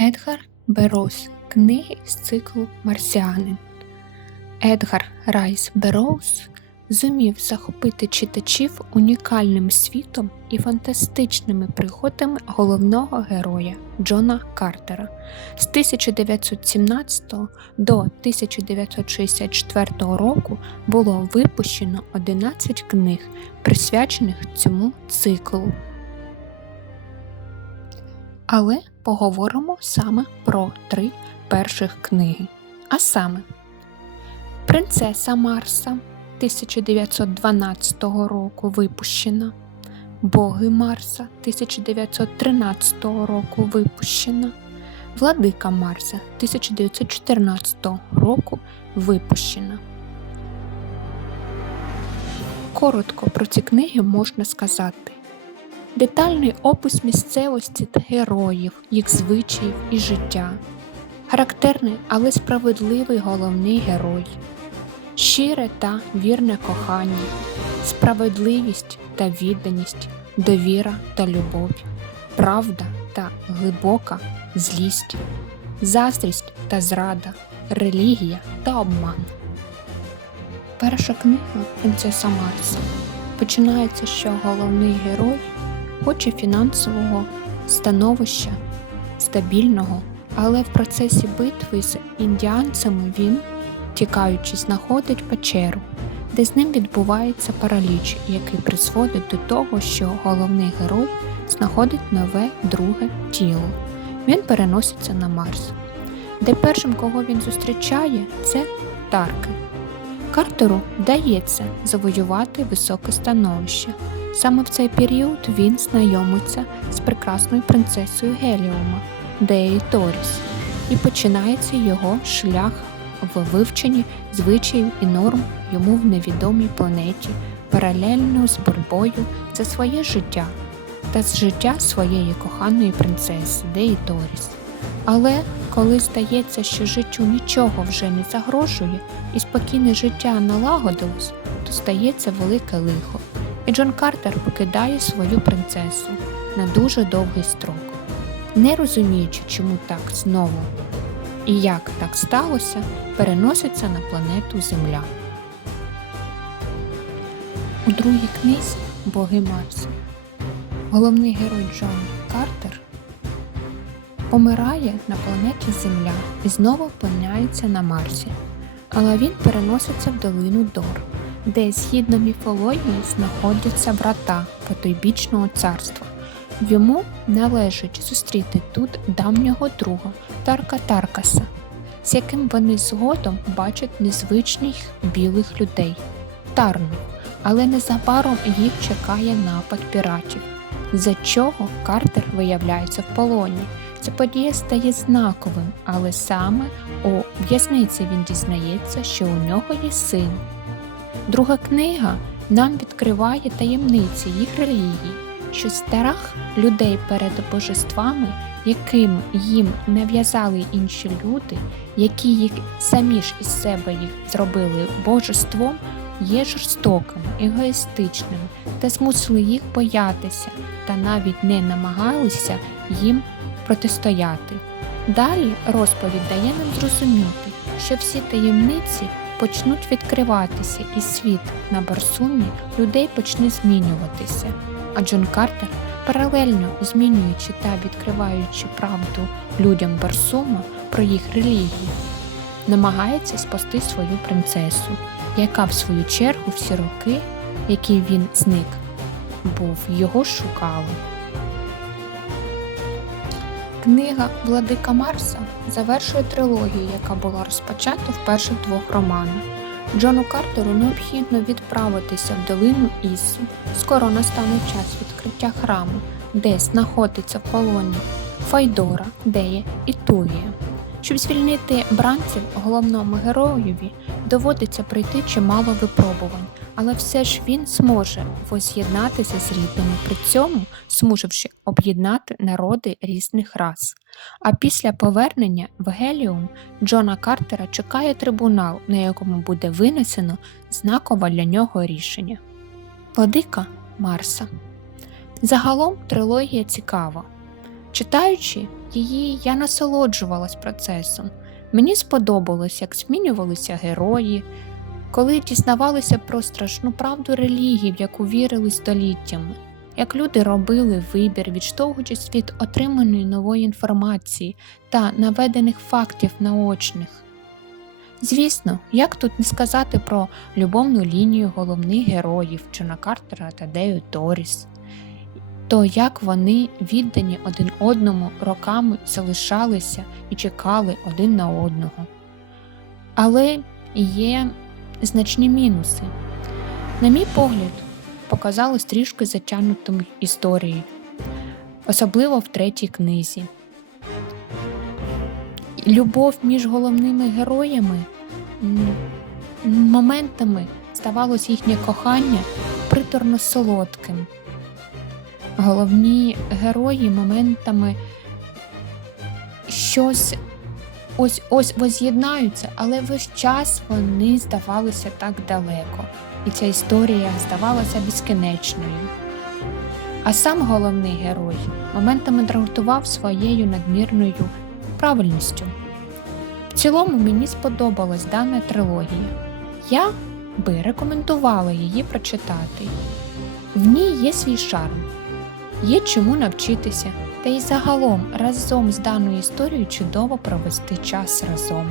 Едгар Бероуз. Книги з циклу Марсіанин. Едгар Райс Бероуз зумів захопити читачів унікальним світом і фантастичними пригодами головного героя Джона Картера. З 1917 до 1964 року було випущено 11 книг, присвячених цьому циклу. Але поговоримо саме про три перших книги. А саме Принцеса Марса 1912 року випущена, Боги Марса 1913 року випущена, Владика Марса 1914 року випущена. Коротко про ці книги можна сказати. Детальний опис місцевості та героїв, їх звичаїв і життя, характерний, але справедливий головний герой, щире та вірне кохання, справедливість та відданість, довіра та любов, правда та глибока злість, заздрість та зрада, релігія та обман. Перша книга Принцеса Марса починається, що головний герой хоче фінансового становища стабільного, але в процесі битви з індіанцями він, тікаючи, знаходить печеру, де з ним відбувається параліч, який призводить до того, що головний герой знаходить нове друге тіло. Він переноситься на Марс, де першим, кого він зустрічає, це Тарки. Картеру вдається завоювати високе становище. Саме в цей період він знайомиться з прекрасною принцесою Геліума Деї Торіс, і починається його шлях в вивченні звичаїв і норм йому в невідомій планеті, паралельно з боротьбою за своє життя та з життя своєї коханої принцеси Деї Торіс. Але коли здається, що життю нічого вже не загрожує і спокійне життя налагодилось, то стається велике лихо, і Джон Картер покидає свою принцесу на дуже довгий строк, не розуміючи, чому так знову і як так сталося, переноситься на планету Земля. У другій книзі Боги Марса. Головний герой Джон Картер помирає на планеті Земля і знову опиняється на Марсі, але він переноситься в долину Дор, де згідно міфології знаходяться врата потойбічного царства. Йому належить зустріти тут давнього друга Тарка Таркаса, з яким вони згодом бачать незвичних білих людей Тарну, але незабаром їх чекає напад піратів, за чого Картер виявляється в полоні. Ця подія стає знаковим, але саме у в'язниці він дізнається, що у нього є син. Друга книга нам відкриває таємниці їх релігії, що страх людей перед божествами, яким їм нав'язали інші люди, які їх самі ж із себе їх зробили божеством, є жорстокими, егоїстичними та змусили їх боятися та навіть не намагалися їм протистояти. Далі розповідь дає нам зрозуміти, що всі таємниці почнуть відкриватися, і світ на Барсумі людей почне змінюватися. А Джон Картер, паралельно змінюючи та відкриваючи правду людям Барсума про їх релігію, намагається спасти свою принцесу, яка в свою чергу всі роки, які він зник, був його шукала. Книга Владика Марса завершує трилогію, яка була розпочата в перших двох романах. Джону Картеру необхідно відправитися в долину Ісу. Скоро настане час відкриття храму, де знаходиться в полоні Файдора, Дея і Тувія. Щоб звільнити бранців головному героєві, доводиться пройти чимало випробувань, але все ж він зможе воз'єднатися з рідними, при цьому змусивши об'єднати народи різних рас. А після повернення в Геліум Джона Картера чекає трибунал, на якому буде винесено знакове для нього рішення. Владика Марса. Загалом трилогія цікава. Читаючи її, я насолоджувалась процесом. Мені сподобалось, як змінювалися герої, коли дізнавалися про страшну правду релігії, в яку вірили століттями, як люди робили вибір, відштовхуючись від отриманої нової інформації та наведених фактів наочних. Звісно, як тут не сказати про любовну лінію головних героїв Джона Картера та Дею Торіс, то як вони віддані один одному роками залишалися і чекали один на одного. Але є значні мінуси. На мій погляд, показали трішки затягнутим історією, особливо в третій книзі. Любов між головними героями моментами ставалось їхнє кохання приторно солодким. Головні герої моментами щось ось ось воз'єднаються, але весь час вони здавалися так далеко, і ця історія здавалася безкінечною. А сам головний герой моментами дратував своєю надмірною правильністю. В цілому мені сподобалась дана трилогія. Я би рекомендувала її прочитати. В ній є свій шарм, є чому навчитися, та й загалом разом з даною історією чудово провести час разом.